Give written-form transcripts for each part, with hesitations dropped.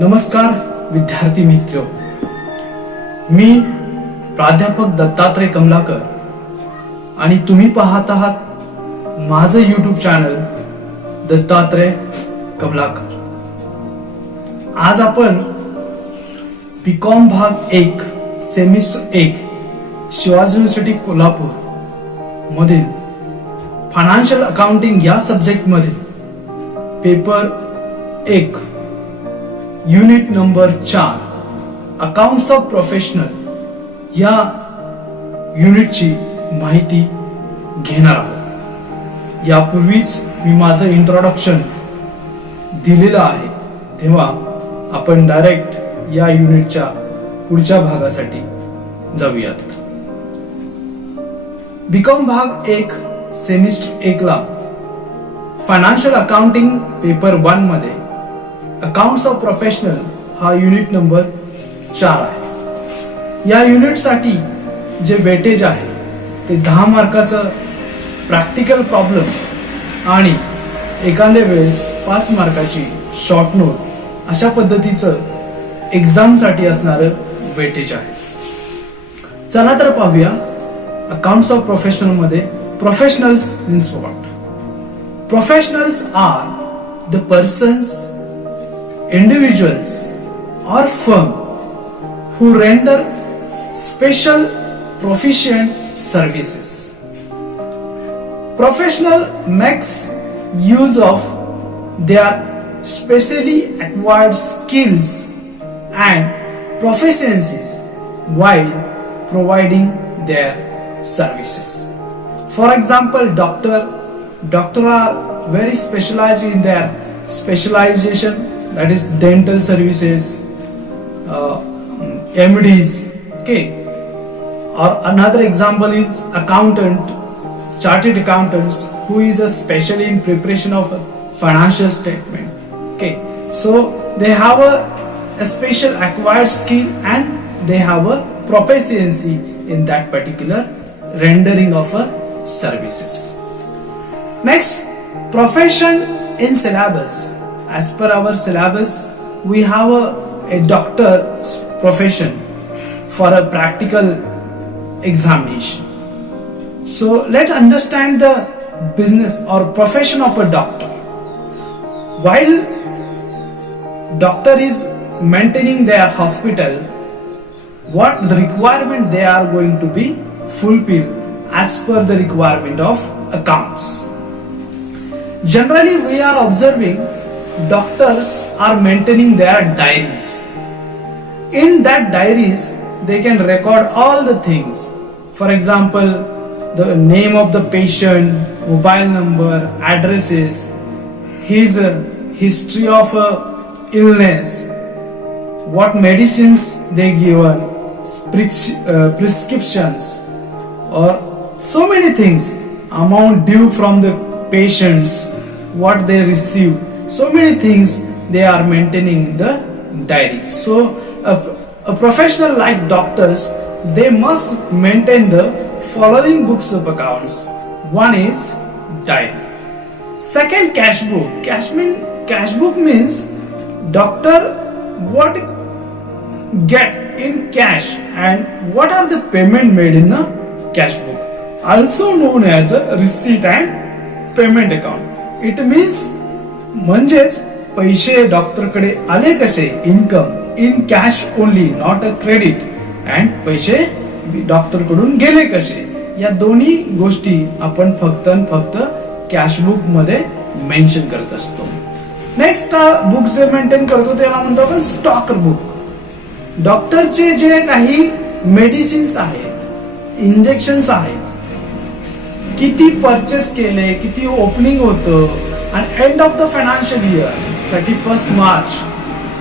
नमस्कार विद्यार्थी मित्र, मी प्राध्यापक दत्तात्रय कमलाकर आणि तुम्ही पाहत आहात माझं YouTube चॅनल दत्तात्रय कमलाकर. आज आपण बीकॉम भाग 1 सेमिस्टर 1 शिवाजी युनिव्हर्सिटी कोल्हापूर मधील फायनान्शियल अकाउंटिंग या सब्जेक्ट मध्ये paper 1 unit number 4 accounts of professional या युनिटची माहिती घेणार आहोत. यापूर्वीच मी माझं इंट्रोडक्शन दिलेलं आहे, तेव्हा आपण डायरेक्ट या युनिटच्या पुढच्या भागासाठी जाऊयात. बीकॉम भाग 1 सेमिस्टर 1 ला फायनान्शियल अकाउंटिंग पेपर 1 मध्ये अकाउंट्स ऑफ प्रोफेशनल हा युनिट नंबर 4 आहे. या युनिट साठी जे वेटेज आहे ते 10 मार्काचं प्रॅक्टिकल प्रॉब्लेम आणि एखाद्या वेळेस 5 मार्काची शॉर्ट नोट अशा पद्धतीचं एक्झाम साठी असणारं वेटेज आहे. चला तर पाहूया अकाउंट्स ऑफ प्रोफेशनल मध्ये professionals means what. Professionals are the persons, individuals or firm who render special proficient services. Professional makes use of their specially acquired skills and proficiencies while providing their services. For example, doctor are very specialized in their specialization, that is dental services, MDs, okay. Or another example is accountant, chartered accountants who is a specially in preparation of a financial statement, okay. So they have a special acquired skill and they have a proficiency in that particular rendering of a services. Next, profession in syllabus. As per our syllabus, we have a doctor's profession for a practical examination. So let's understand the business or profession of a doctor. While doctor is maintaining their hospital, what the requirement they are going to be fulfilled as per the requirement of accounts. Generally, we are observing doctors are maintaining their diaries. In that diaries, they can record all the things. For example, the name of the patient, mobile number, addresses, his history of illness, what medicines they given, prescriptions, or so many things, amount due from the patients, what they receive. So many things they are maintaining in the diary. So a professional like doctors, they must maintain the following books of accounts. One is diary. Second, cash book. Cash book means doctor what get in cash and what are the payment made in the cash book. Also known as a receipt and payment account. It means म्हणजेच पैसे डॉक्टरकडे आले कसे, income in cash only, not a credit, and पैसे doctor कडून गेले कसे, या दोन्ही गोष्टी आपण फक्त कॅश बुक मध्ये मेन्शन करत असतो. नेक्स्ट बुक जे मेंटेन करतो त्याला म्हणतो आपण स्टॉक बुक. डॉक्टरचे जे काही मेडिसिन्स आहेत, इंजेक्शन्स आहेत, किती परचेस केले, किती ओपनिंग होतं आणि end of the financial year 31 मार्च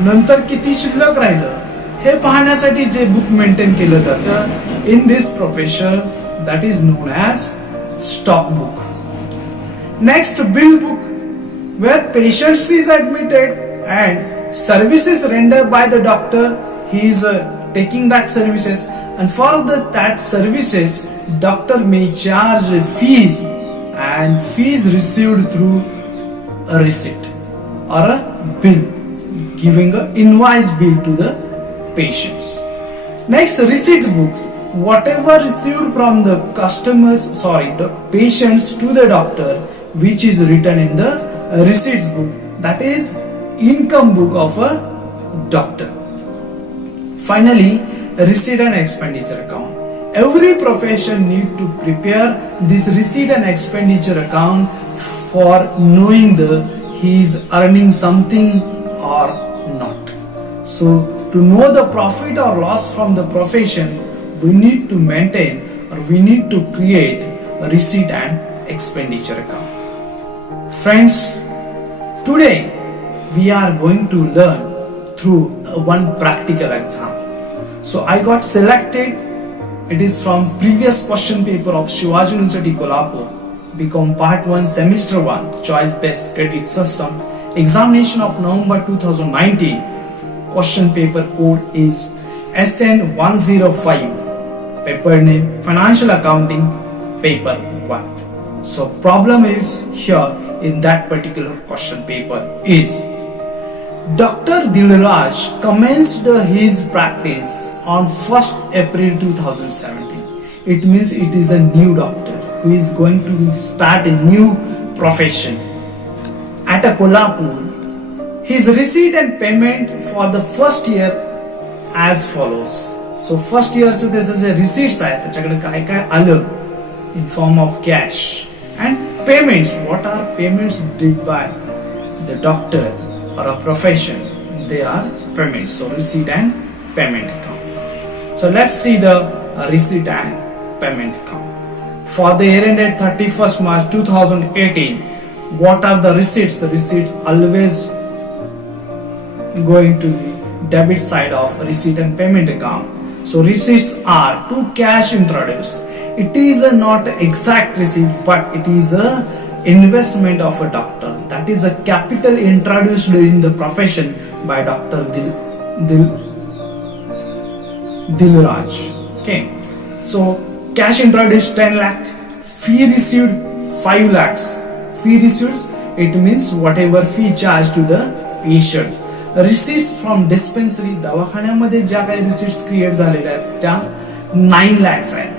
नंतर किती शिल्लक राहिलं हे पाहण्यासाठी जे बुक मेंटेन केलं जातं in this profession, that is known as stock book. Next, bill book, where patients is admitted and services rendered by the doctor, he is taking that services and for that services doctor may charge fees and fees received through a receipt or a bill. giving a invoice bill to the patients. Next, receipt books. Whatever received from the the patients to the doctor, which is written in the receipts book, that is income book of a doctor. Finally, receipt and expenditure account. Every profession need to prepare this receipt and expenditure account for knowing he is earning something or not. So to know the profit or loss from the profession, we need to maintain or we need to create a receipt and expenditure account. Friends, today we are going to learn through one practical exam. So I got selected. It is from previous question paper of Shivaji University Kolhapur, BCom Part 1 Semester 1 Choice Based Credit System, examination of November 2019. Question paper code is SN105. Paper name Financial Accounting Paper 1. So problem is here in that particular question paper is Dr. Dilraj commenced his practice on 1st April 2017. It means it is a new doctor who is going to start a new profession at a Kolhapur. His receipt and payment for the first year as follows. So first year चे त्याचे जे receipts आहेत त्याच्याकडे काय काय आलं in form of cash and payments. What are payments did by the doctor or a profession? They are payments. So receipt and payment account. So let's see the receipt and payment account. For the year ended 31st March 2018, what are the receipts? The receipt always going to the debit side of receipt and payment account. So receipts are to cash introduced. It is not exact receipt, but it is a investment of a doctor. That is a capital introduced in the profession by Dr. Dilraj. Okay. So cash introduced 10 lakh, fee received 5 lakhs. Fee received, it means whatever fee charged to the patient. Receipts from dispensary, दवाखान्यामध्ये ज्या काही receipts create झालेल्या आहेत त्या 9 lakhs आहेत.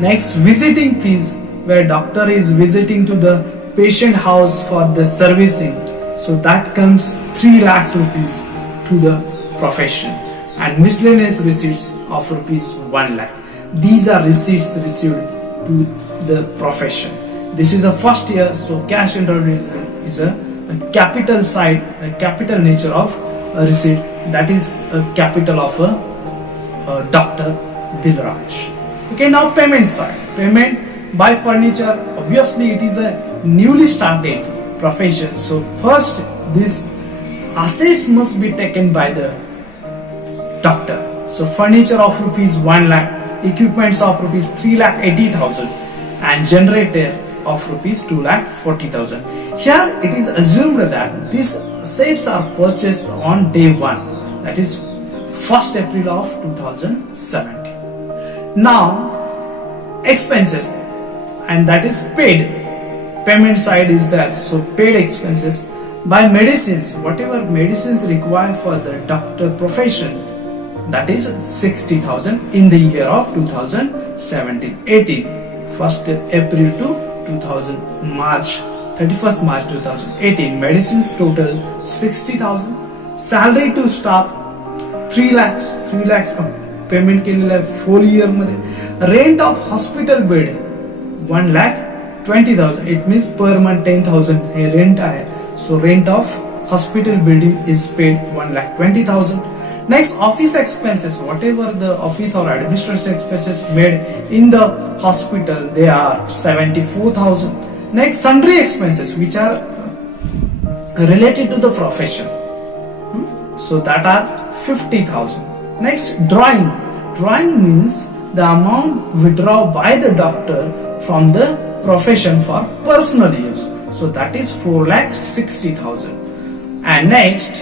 Next, visiting fees, where doctor is visiting to the patient house for the servicing, so that comes 3 lakhs rupees to the profession. And miscellaneous receipts of rupees 1 lakh. These are receipts received to the profession. This is a first year, so cash introduction is a capital side, a capital nature of a receipt. That is a capital of a Dr. Dilraj. Okay, now payment side. Payment by furniture, obviously it is a newly started profession. So first, these assets must be taken by the doctor. So furniture of rupees 1 lakh, equipments of rupees 3,80,000 and generator of rupees 2,40,000. Here it is assumed that these assets are purchased on day 1, that is 1st April of 2017. Now expenses, and that is paid. Payment side is there, so paid expenses by medicines, whatever medicines required for the doctor profession, that is 60,000 in the year of 2017-18. 1st April to 31st March 2018, medicines total 60,000. Salary to staff 3 lakhs payment केलेलं आहे 4 year मध्ये. Rent of hospital bed 1,20,000. It means per month 10,000 हे rent आहे. So rent of hospital building is paid 1,20,000. Next, office expenses, whatever the office or administrative expenses made in the hospital, they are 74,000. Next, sundry expenses which are related to the profession, so that are 50,000. Next, drawing. Drawing means the amount withdrawn by the doctor from the profession for personal use, so that is 4,60,000. And next,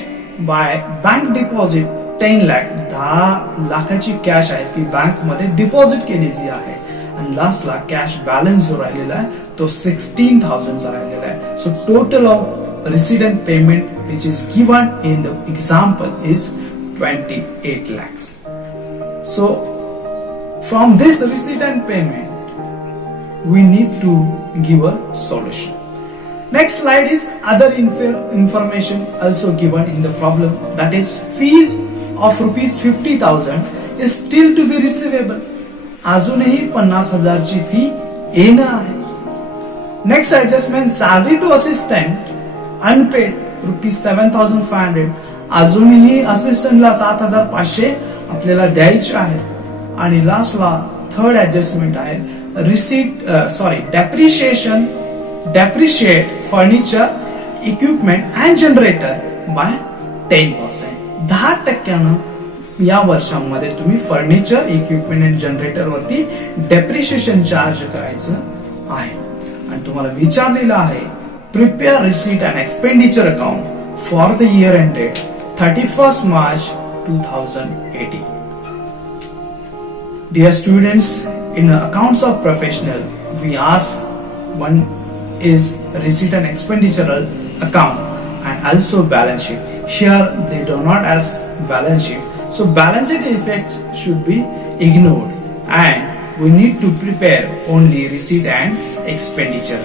by bank deposit 10 lakh, 10 लाखाची cash आहे ती bank मध्ये deposit केलेली आहे. आणि लास्टला cash balance जो राहिलेला आहे तो 16,000 चा राहिलेला आहे. So total of receipt and payment which is given in the example is 28 lakhs. So from this receipt and payment, we need to give a solution. Next slide is other information also given in the problem, that is fees of rupees 50,000 is still to be receivable. अजूनही 50,000 ची फी येणं आहे. Next adjustment salary to assistant unpaid rupees 7,500, अजूनही असिस्टंटला 7,500 आपल्याला द्यायचे आहे. आणि लास्टला थर्ड ऍडजस्टमेंट आहे depreciate furniture, equipment and generator by 10%. 10% या वर्षांमध्ये तुम्ही फर्निचर, इक्विपमेंट आणि जनरेटर वरती डेप्रिशिएशन चार्ज करायचं आहे. आणि तुम्हाला विचारलेलं आहे prepare receipt and expenditure account for the year ended 31st March 2018. Dear students, in accounts of professional, we ask one is receipt and expenditure account and also balance sheet. Here they do not ask balance sheet. So balance sheet effect should be ignored and we need to prepare only receipt and expenditure.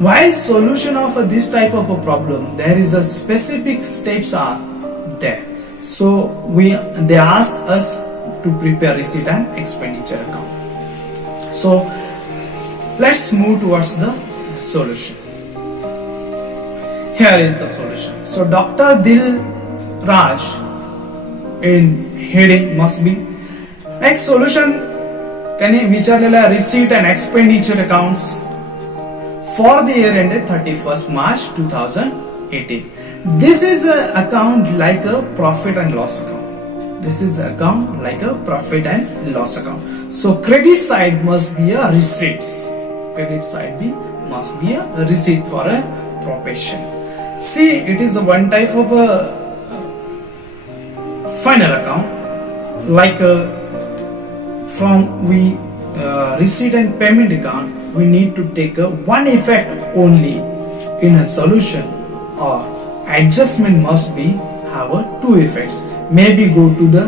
While solution of this type of a problem, there is a specific steps are there. So they ask us to prepare receipt and expenditure account. So let's move towards the solution. Here is the solution. So Dr. Dil Raj in heading must be. Next solution त्यांनी विचारलेला receipt and expenditure accounts for the year ended 31st March 2018. This is an account like a profit and loss account. This is account like a profit and loss account. So credit side must be a receipts. Credit side must be a receipt for a profession. See, it is one type of a final account, like from receipt and payment account, we need to take one effect only in a solution, or adjustment must be have two effects, maybe go to the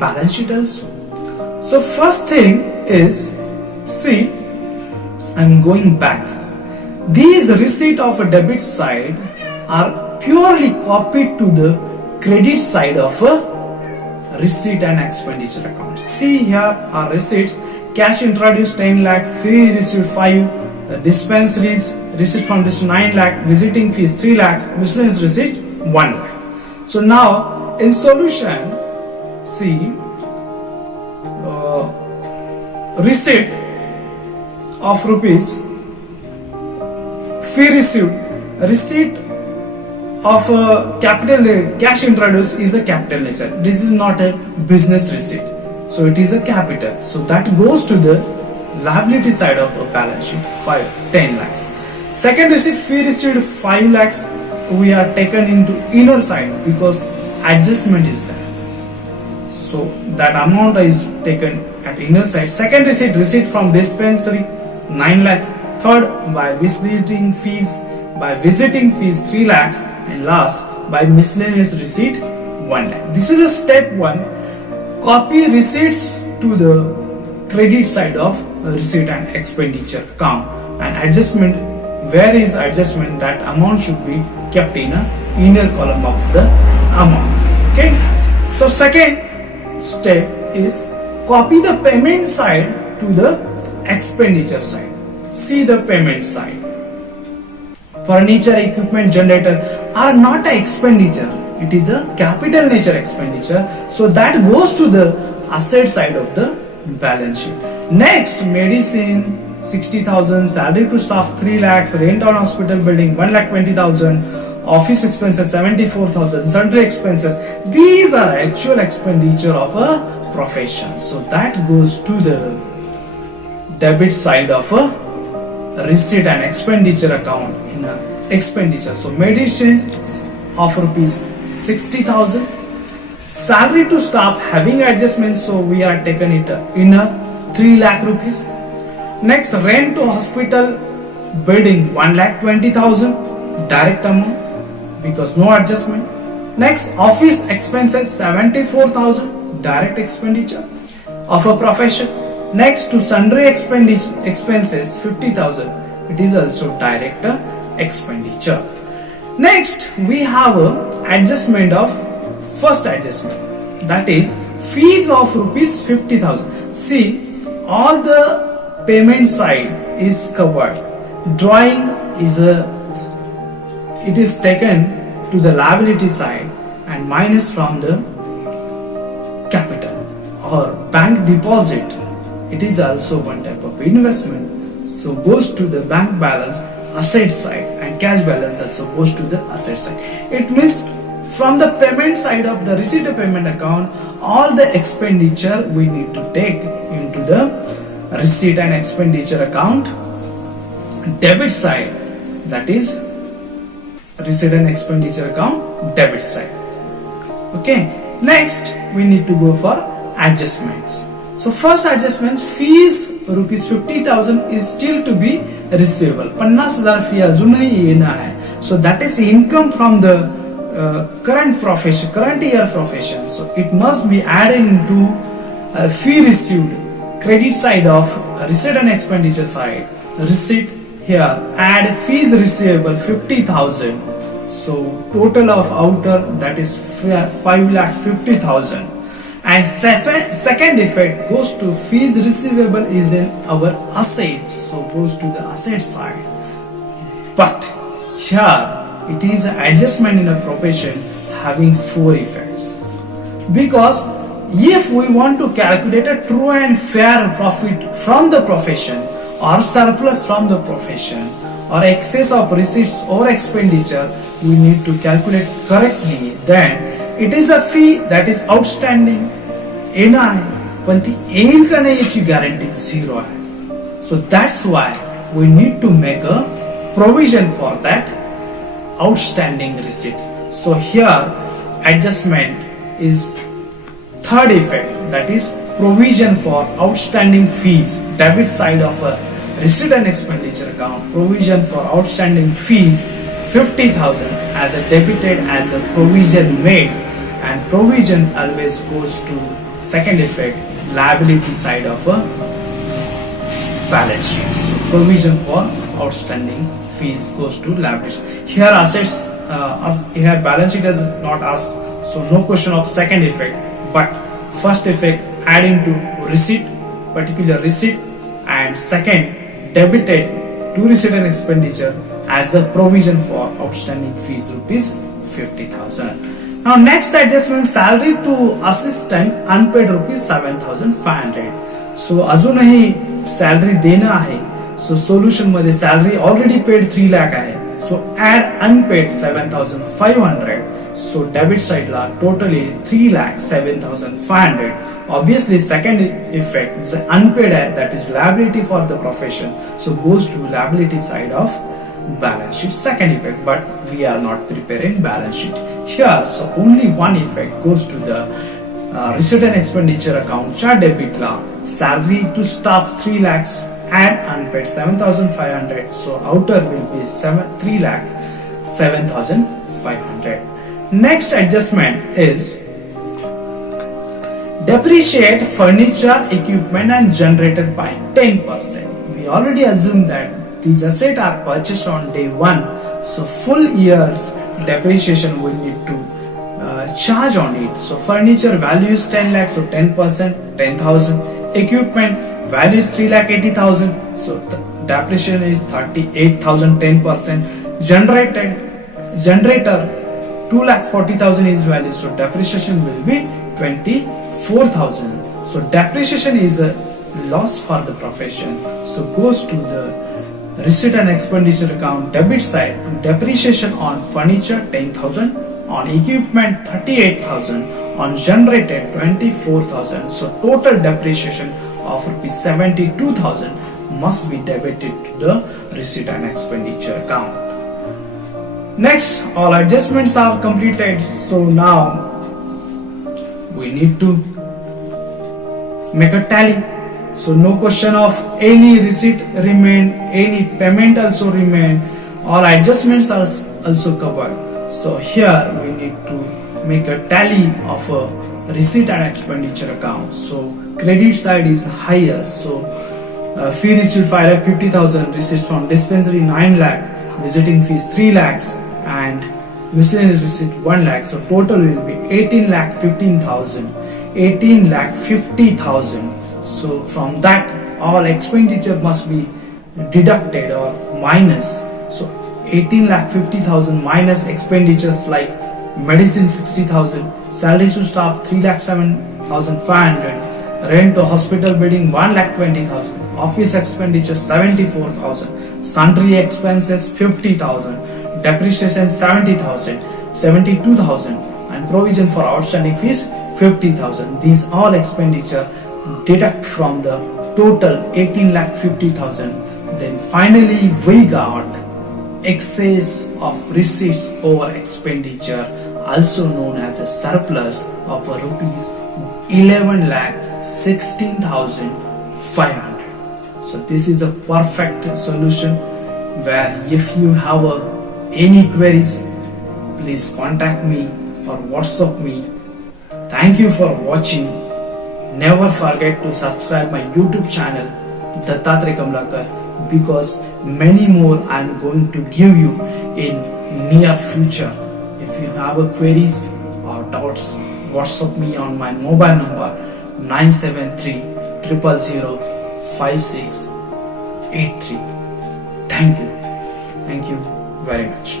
balance sheet also. So first thing is, see, I'm going back. These receipt of a debit side are purely copied to the credit side of a receipt and expenditure account. See, here are receipts: cash introduced 10 lakh, fee received 5, dispensaries receipt from this 9 lakh, visiting fees 3 lakhs, miscellaneous receipt 1 lakh. So now in solution, see, receipt of rupees, fee received, receipt of capital cash introduced is a capital nature. This is not a business receipt, so it is a capital. So that goes to the liability side of a balance sheet, 10 lakhs. Second receipt, fee received 5 lakhs, we are taken into inner side because adjustment is there. So that amount is taken at inner side. Second receipt from dispensary 9 lakhs. Third, by visiting fees 3 lakhs, and last by miscellaneous receipt 1 lakh. This is a step 1. Copy receipts to the credit side of receipt and expenditure account, and adjustment, where is adjustment, that amount should be kept in a inner column of the amount. Okay, so second step is copy the payment side to the expenditure side. See the payment side. Furniture, equipment, generator are not an expenditure. It is a capital nature expenditure. So that goes to the asset side of the balance sheet. Next, medicine 60,000, salary to staff 3 lakhs, rent on hospital building 1,20,000, office expenses 74,000, sundry expenses. These are actual expenditure of a profession. So that goes to the debit side of a receipt and expenditure account in a expenditure. So medicine of rupees 60,000, salary to staff having adjustments, so we are taken it in a 3 lakh rupees. Next, rent to hospital building 1,20,000 direct amount. because no adjustment. Next, office expenses 74,000, direct expenditure of a profession. Next, to sundry expenses 50,000, it is also direct expenditure. Next, we have a adjustment of first adjustment, that is fees of rupees 50,000. See, all the payment side is covered. Drawing is it is taken to the liability side and minus from the capital. Or bank deposit, it is also one type of investment, so goes to the bank balance asset side, and cash balance also goes to the asset side. It means from the payment side of the receipt of payment account, all the expenditure we need to take into the receipt and expenditure account. Debit side, that is receipt and expenditure account debit side. Okay, next we need to go for adjustments. So first adjustment, fees rupees 50,000 is still to be receivable. 50,000 fee अजूनही येणार आहे. So that is income from the current profession, current year profession. So it must be added into fee received, credit side of receipt and expenditure side. Receipt here, add fees receivable 50,000. So total of outer, that is 5,50,000. And second effect goes to fees receivable is in our asset, so goes to the asset side. But here it is an adjustment in a profession having 4 effects. Because if we want to calculate a true and fair profit from the profession, or surplus from the profession, or excess of receipts or expenditure, we need to calculate correctly. Then it is a fee that is outstanding. येणार पण ती येईल का नाही याची guarantee 0 आहे. So that's why we need to make a provision for that outstanding receipt. So here adjustment is third effect, that is provision for outstanding fees, debit side of a receipt and expenditure account. Provision for outstanding fees 50,000 as a debited as a provision made, and provision always goes to second effect, liability side of a balance sheet. So provision for outstanding fees goes to liability. Here assets, here balance sheet is not asked, so no question of second effect. But first effect, adding to receipt, particular receipt, and second debited to receipt and expenditure as a provision for outstanding fees rupees 50,000. Now next adjustment, salary to assistant unpaid rupees 7,500. So अजूनही salary देणं आहे. So solution मध्ये salary already paid 3 lakh आहे. So add unpaid 7,500. So debit side La totally 3,07,500. Obviously second effect is unpaid, that is liability for the profession. So goes to liability side of balance sheet, second effect, but we are not preparing balance sheet here. So only one effect goes to the receipt and expenditure account, chart debit la, salary to staff 3 lakhs, add unpaid 7,500. So outer will be 3,07,500. Next adjustment is depreciate furniture, equipment and generator by 10%. We already assumed that these assets are purchased on day 1, so full year's depreciation we need to charge on it. So furniture value is 10 lakhs, so 10%, 10,000. Equipment value is 3,80,000, so depreciation is 38,000, 10%. Generator 2,40,000 is value, so depreciation will be 24,000. So depreciation is a loss for the profession, so goes to the receipt and expenditure account debit side. Depreciation on furniture 10,000, on equipment 38,000, on generator 24,000. So total depreciation of rupees 72,000 must be debited to the receipt and expenditure account. Next, all adjustments are completed. So now we need to make a tally. So no question of any receipt remain, any payment also remain, all adjustments are also covered. So here we need to make a tally of a receipt and expenditure account. So credit side is higher. So fee received 5,50,000, receipts from dispensary 9 lakh, visiting fees 3 lakhs, and miscellaneous receipt 1 lakh. So total will be 18,15,000. 18,50,000. So from that, all expenditure must be deducted or minus. So 18,50,000 minus expenditures like medicine 60,000, salary to staff 3,07,500, rent to hospital building 1,20,000, office expenditure 74,000, sundry expenses 50,000, depreciation 70,000, 72,000, and provision for outstanding fees 50,000. These all expenditure deduct from the total 18,50,000. Then finally we got excess of receipts over expenditure, also known as a surplus of rupees 11,16,500. So this is a perfect solution, where if you have any queries, please contact me or WhatsApp me. Thank you for watching. Never forget to subscribe my YouTube channel Dattatreya Kamlakar, because many more I am going to give you in near future. If you have queries or doubts, WhatsApp me on my mobile number 973 000 5683. Thank you very much.